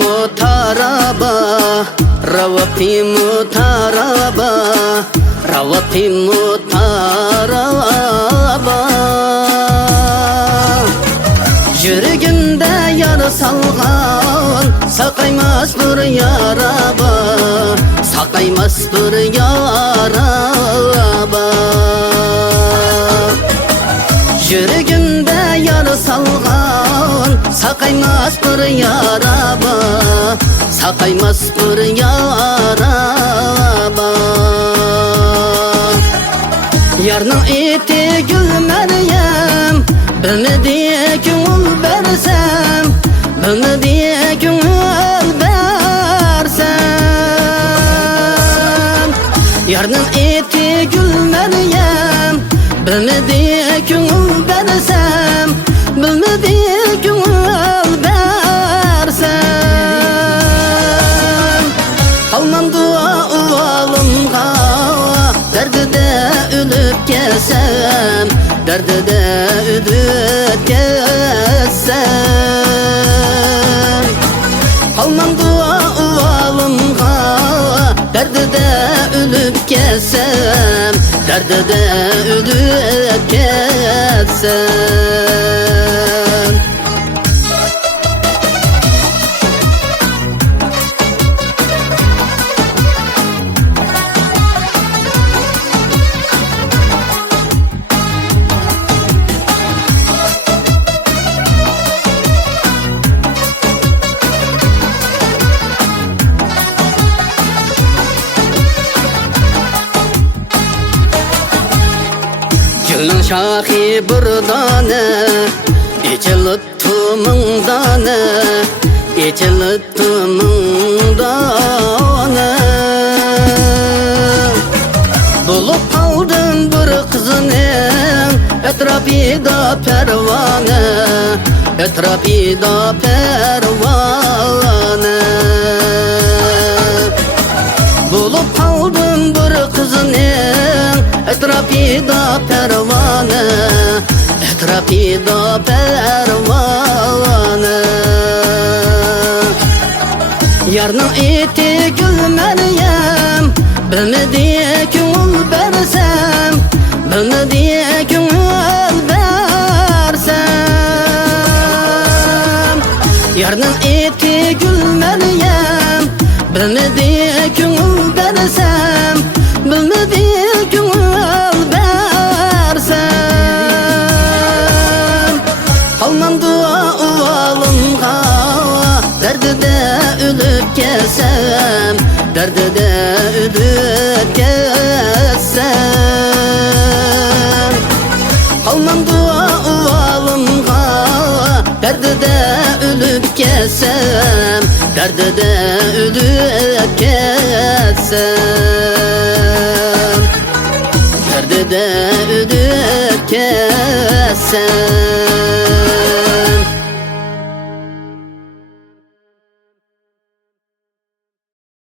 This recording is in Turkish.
mutaraba, ravati mutaraba, ravati mutaraba. Yürgünde yara salgan, sakaymas bir yaraba, sakaymas bir yaraba. Yürgünde yara salgan, sakaymas bir yaraba, sakaymas bir yaraba. Yarның eti gül Meryem, bilmediye köngül versem, bilmediye köngül versem. Yarның eti gül Meryem, bilmediye köngül versem, bilmediye köngül versem. Kalmam dua uvalımga, derdide ölüp gelsem, derdide ölüp gelsem. Kalmam dua uvalımga, derdide ölüp gelsem, derdide ölüp gelsem. Gülün şahi burdane, içilit tumundane, içilit tumundane. Bulup kaldım bir kızının, etrafida pervane, etrafida pervane. Bulup kaldım bir kızının, etrafida pervane, etrafida pervane. Yarның eti gül Meryem, bilmediye köngül versem, bilmediye köngül versem. Yarның eti gül Meryem, bilmediye köngül versem, bilmediye köngül versem. Kalmam dua uvalımga, derdide ölüp gelsem, derdide ölüp gelsem. Kalmam dua uvalımga, derdide ölüp gelsem, derdide ölüp gelsem, derdide ölüp gelsem.